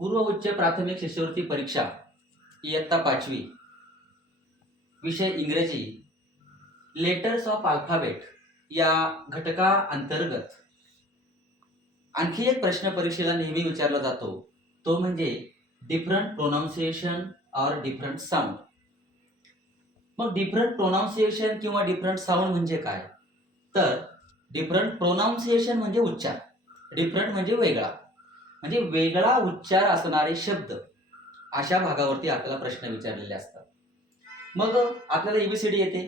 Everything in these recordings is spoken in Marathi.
पूर्व उच्च प्राथमिक शिष्यवृत्ती परीक्षा इयत्ता 5वी विषय इंग्रजी लेटर्स ऑफ अल्फाबेट या घटका अंतर्गत आणखी एक प्रश्न परीक्षेला नेहमी विचारला जातो तो म्हणजे different pronunciation or different sound. मग डिफरंट प्रोनाउन्सिएशन किंवा डिफरंट साऊंड म्हणजे काय? तर डिफरंट प्रोनाउन्सिएशन म्हणजे उच्चार, डिफरंट म्हणजे वेगळा, म्हणजे वेगळा उच्चार असणारे शब्द अशा भागावरती आपल्याला प्रश्न विचारलेले असतात. मग आपल्याला एबीसीडी येते.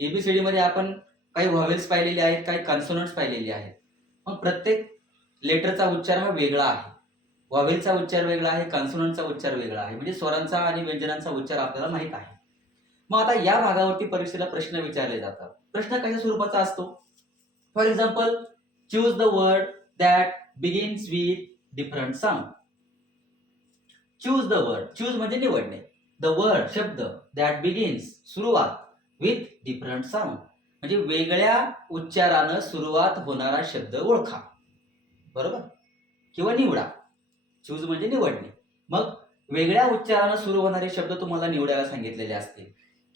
एबीसीडी मध्ये आपण काही व्हॉवेल्स पाहिलेले आहेत, काही कॉन्सोनंट्स पाहिलेले आहेत. मग प्रत्येक लेटरचा उच्चार हा वेगळा आहे. व्हॉवेलचा उच्चार वेगळा आहे, कॉन्सोनंटचा उच्चार वेगळा आहे, म्हणजे स्वरांचा आणि व्यंजनांचा उच्चार आपल्याला माहित आहे. मग आता या भागावरती परीक्षेला प्रश्न विचारले जातात. प्रश्न कशा स्वरूपाचा असतो? For example, choose the word that begins with different sound. Choose the word, choose म्हणजे निवडणे. द वर्ड शब्द दॅट बिगिन्स सुरुवात विथ डिफरंट साऊंड म्हणजे वेगळ्या उच्चारानं सुरुवात होणारा शब्द ओळखा. बरोबर? किंवा निवडा. चूज म्हणजे निवडणे. मग वेगळ्या उच्चारानं सुरू होणारे शब्द तुम्हाला निवडायला सांगितलेले असतील.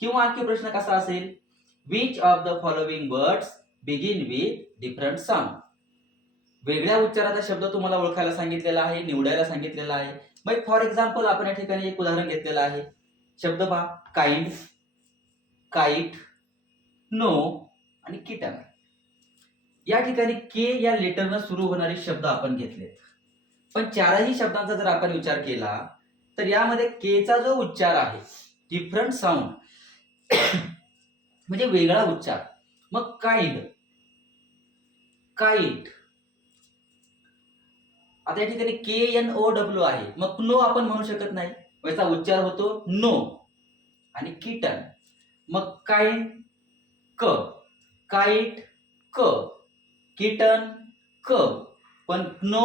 किंवा आणखी प्रश्न कसा असेल? Which of the following words begin with different sound. वेगळ्या उच्चाराचा शब्द तुम्हाला ओळखायला सांगितलेला आहे, निवडायला सांगितलेला आहे. मग फॉर एक्झाम्पल आपण या ठिकाणी एक उदाहरण घेतलेलं आहे. शब्द पहा, काइंड, काइट, नो आणि किटन. या ठिकाणी के या लेटरनं सुरू होणारे शब्द आपण घेतलेत. पण चारही शब्दांचा जर आपण विचार केला तर यामध्ये केचा जो उच्चार आहे डिफरंट साऊंड म्हणजे वेगळा उच्चार. मग काइंड, काइट, आता या ठिकाणी KNOW आहे. मग नो आपण म्हणू शकत नाही, याचा उच्चार होतो नो. आणि किटन, मग काइंड क, काइट क, किटन क, पण नो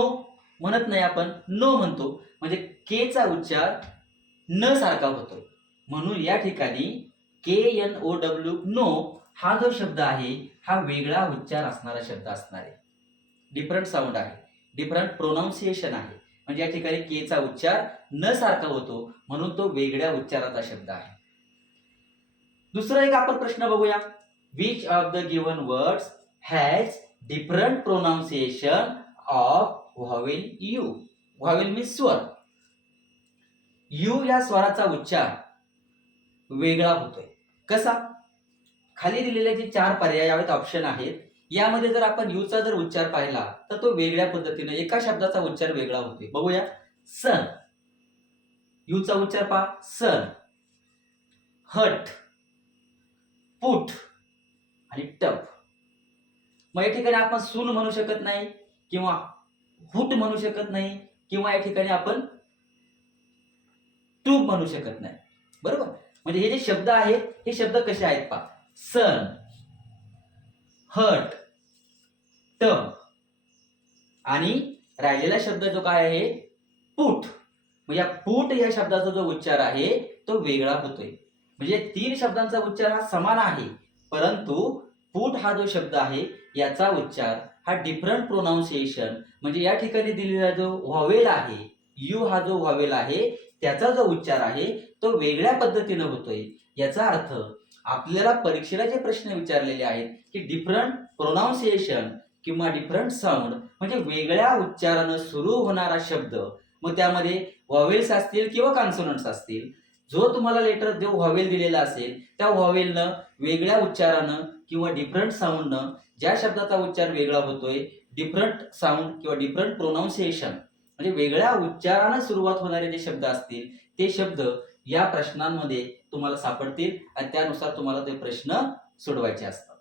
म्हणत नाही, आपण नो म्हणतो. म्हणजे केचा उच्चार न सारखा होतो. म्हणून या ठिकाणी KNOW नो हा जो शब्द आहे हा वेगळा उच्चार असणारा शब्द असणार आहे. डिफरंट साऊंड आहे, डिफरंट प्रोनाउन्सिएशन आहे. म्हणजे या ठिकाणी केचा उच्चार न सारखा होतो म्हणून तो वेगळ्या उच्चाराचा शब्द आहे. दुसरा एक आपण प्रश्न बघूया. Which of the given words has different pronunciation of vowel U. Vowel means स्वर. यू या स्वराचा उच्चार वेगळा होतोय. कसा? खाली दिलेले जे 4 पर्यायात ऑप्शन आहेत यामध्ये जर आपण यूचा जर उच्चार पाहिला तर तो वेगळ्या पद्धतीने एका शब्दाचा उच्चार वेगळा होतोय. बघूया. सन, यूचा उच्चार पहा, सन. हट, पुट आणि टप. मग या ठिकाणी आपण सून म्हणू शकत नाही किंवा हुट म्हणू शकत नाही किंवा या ठिकाणी आपण ट्यूब म्हणू शकत नाही. बरोबर? म्हणजे हे जे शब्द आहेत हे शब्द कसे आहेत पहा. सन, हट, टप आणि राहिलेला शब्द जो काय आहे पुट. म्हणजे या पुट या शब्दाचा जो उच्चार आहे तो वेगळा होतोय. म्हणजे 3 शब्दांचा उच्चार हा समान आहे परंतु पुट हा जो शब्द आहे याचा उच्चार हा डिफरंट प्रोनाउन्सिएशन म्हणजे या ठिकाणी दिलेला जो व्हॉवेल आहे यू हा जो व्हॉवेल आहे त्याचा जो उच्चार आहे तो वेगळ्या पद्धतीने होतोय. याचा अर्थ आपल्याला परीक्षेला जे प्रश्न विचारलेले आहेत की डिफरंट प्रोनाउन्सिएशन किंवा डिफरंट साऊंड म्हणजे वेगळ्या उच्चारानं सुरू होणारा शब्द. मग त्यामध्ये व्हॉवेल्स असतील किंवा कॉन्सोनंट्स असतील. जो तुम्हाला लेटर जो व्हॉवेल दिलेला असेल त्या व्हॉवेलनं वेगळ्या उच्चारानं किंवा डिफरंट साऊंडनं ज्या शब्दाचा उच्चार वेगळा होतोय डिफरंट साऊंड किंवा डिफरंट प्रोनाउन्सिएशन म्हणजे वेगळ्या उच्चारानं सुरुवात होणारे जे शब्द असतील ते शब्द या प्रश्नांमध्ये तुम्हाला सापडतील आणि त्यानुसार तुम्हाला ते प्रश्न सोडवायचे असतात.